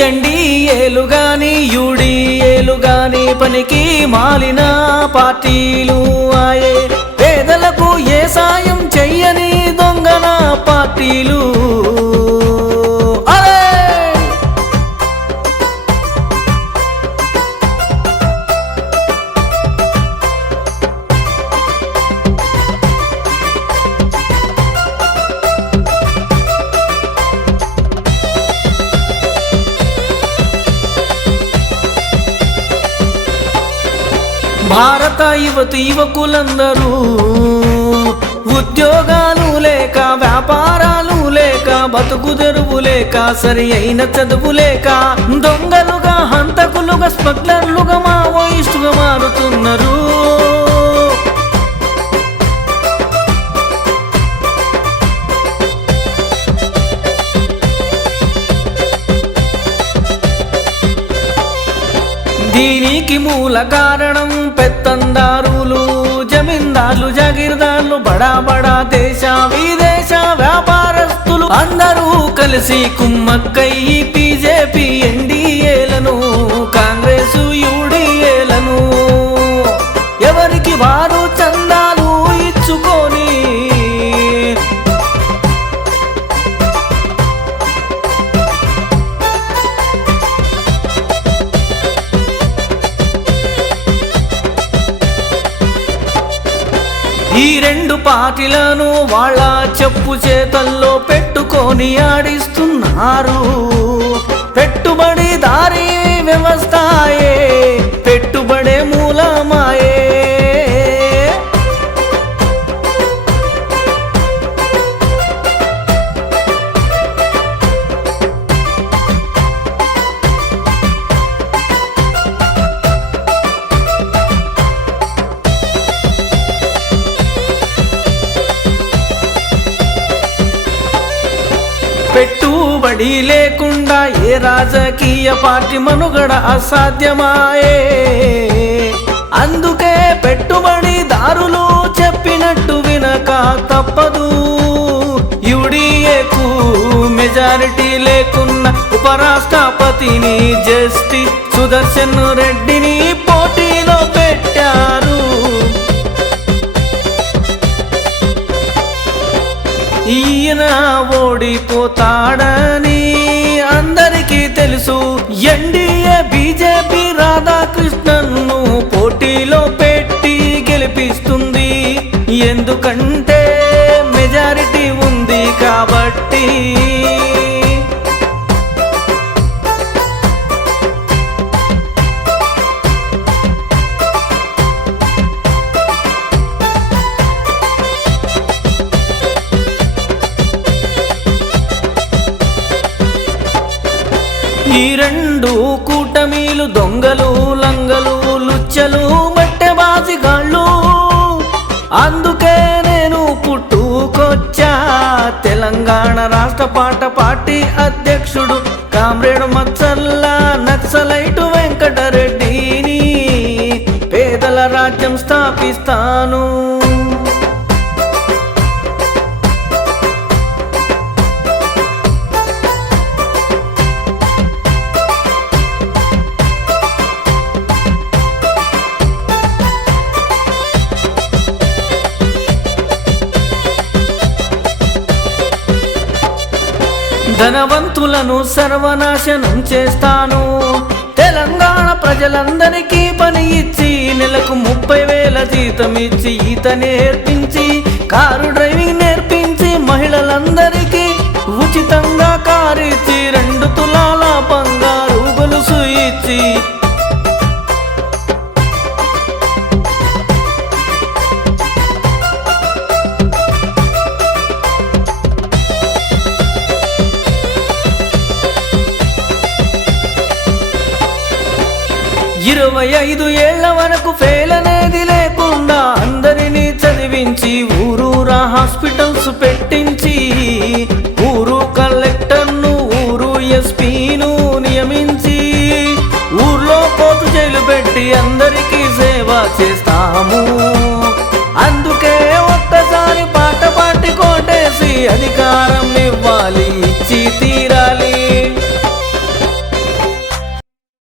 ఎండి ఏలు గాని యూడి గాని పనికి మాలిన పార్టీలు ఆయే. పేదలకు ఏ సాయం చెయ్యని దొంగన పార్టీలు. భారత యువత యువకులందరూ ఉద్యోగాలు లేక వ్యాపారాలు లేక బతుకు తెరువు లేక సరి అయిన చదువు లేక దొంగలుగా హంతకులుగా స్మగ్లర్లుగా మావోయిస్టుగా మారుతున్నారు. దీనికి మూల కారణం పెత్తందారులు జమీందారులు జాగీర్దారులు బడా బడా దేశ విదేశ వ్యాపారస్తులు. అందరూ కలిసి కుమ్మక్కై బీజేపీ ఎన్డీఏలను ఈ రెండు పార్టీలను వాళ్ళ చెప్పు చేతల్లో పెట్టుకొని ఆడిస్తున్నారు. పెట్టుబడి దారి వ్యవస్థయే పెట్టుబడే పెట్టుబడి లేకుండా ఏ రాజకీయ పార్టీ మనుగడ అసాధ్యమాయే? అందుకే పెట్టుబడిదారులు చెప్పినట్టు వినక తప్పదు. యుడిఏకు మెజారిటీ లేకున్న ఉపరాష్ట్రపతిని జస్టిస్ సుదర్శన్ రెడ్డిని ఓడిపోతాడని అందరికీ తెలుసు. ఎన్డీఏ బీజేపీ రాధాకృష్ణన్ను పోటీలో పెట్టి గెలిపిస్తుంది. ఎందుకంటే ఈ రెండు కూటమీలు దొంగలు లంగలు లుచ్చలు మట్టెబాజిగాళ్ళు అందుకే నేను పుట్టుకొచ్చా. తెలంగాణ రాష్ట్ర పాట పార్టీ అధ్యక్షుడు కామ్రేడ్ మత్సల్లా నక్సలైటు వెంకటరెడ్డిని పేదల రాజ్యం స్థాపిస్తాను. ధనవంతులను సర్వనాశనం చేస్తాను. తెలంగాణ ప్రజలందరికీ పని ఇచ్చి నెలకు ముప్పై వేల జీతం ఇచ్చి ఈత నేర్పించి కారు డ్రైవింగ్ నేర్పించి మహిళలందరికీ ఉచితంగా కారు ఇచ్చి రెండు తులాల బంగారు గొలుసు ఇచ్చి ఇరవై ఐదు ఏళ్ళ వరకు ఫెయిల్ అనేది లేకుండా అందరినీ చదివించి ఊరూరా హాస్పిటల్స్ పెట్టించి ఊరు కలెక్టర్ను ఊరు ఎస్పీను నియమించి ఊర్లో కోర్టు జైలు పెట్టి అందరికీ సేవ చేస్తా